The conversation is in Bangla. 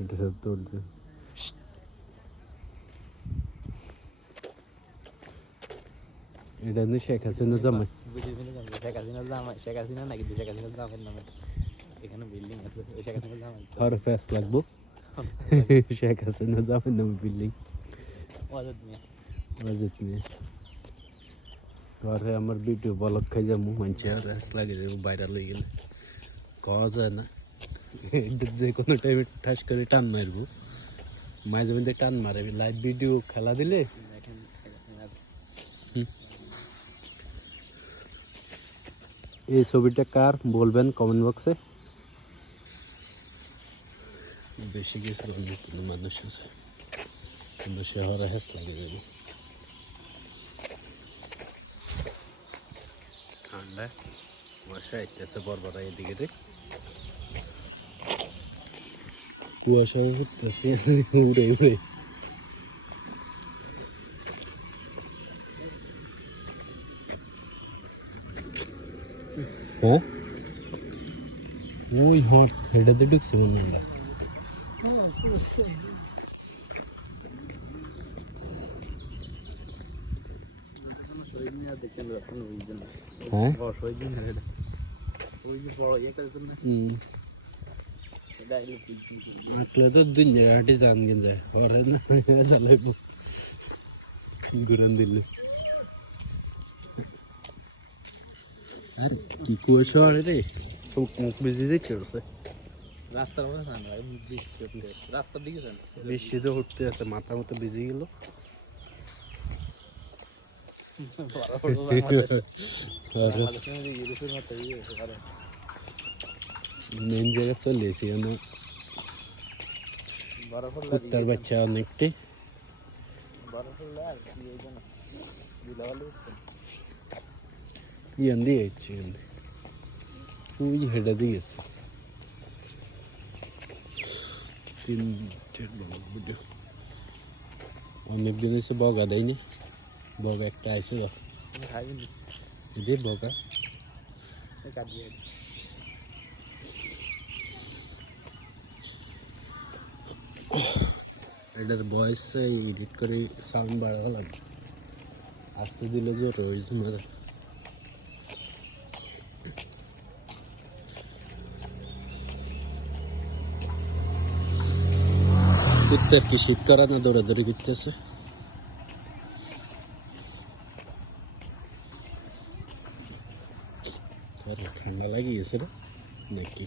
এটা তুলছে এটা এমনি শেখ হাসিনা জামাই শেখ হাসিনা জামাই শেখ হাসিনা নাকি শেখ হাসিনা জামাই নামে এখানে বিল্ডিং আছে ওই শেখ হাসিনা জামাই আর ফেস লাগবো শেখ হাসিনা জামাই নামে বিল্ডিং ওয়াজেদ মিয়া অজিত নিয়ে ঘরে আমার ভিডিও বলক খাই যাবো মানছে আর রেস লাগে যাবো ভাইরাল হয়ে গেলে কওয়া যায় না যে কোনো টাইমে ঠাস করে টান মারবো মাঝে মধ্যে টান মারে লাইভ ভিডিও খেলা দিলে দেখেন এই ছবিটা কার বলবেন কমেন্ট বক্সে বেশি কিছু নতুন মানুষ আছে কিন্তু শহরে হেস লাগে যাবে ঠান্ডা কুয়াশা আইতেছে বরবরা এদিকে রে কুয়াশা উঠতেছে উড়ে উড়ে হ্যাঁ ওই হট এটাতে ঢুকছে মনে আমরা হ্যাঁ আটলে তো দুই হাঁটি জান গেন যায় পরে না চালাইব ঘুরান দিলে আর কি কুয়াশা রে সব মুখ বেজে যেতে আছে রাস্তার মধ্যে যান ভাই রাস্তার দিকে যান বৃষ্টিতে উঠতে আছে মাথা মতো ভিজে গেল মেন জায়গা চলে এসি কুত্তার বাচ্চা অনেকটি ইয়ান দিয়ে যাচ্ছি ওই হেডা দিয়ে গেছে 3 ভিডিও অনেক দিন এসে বগা দেয়নি বগা একটা আইসে তো এদের বগা এটার ভয়েস এডিট করে সাউন্ড বাড়ানো লাগবে আসতে দিলে জোর হয়েছে মারা কুত্তার কি শীত করা না দৌড়াদৌড়ি করতেছে ঠান্ডা লাগিয়েছে রে নাকি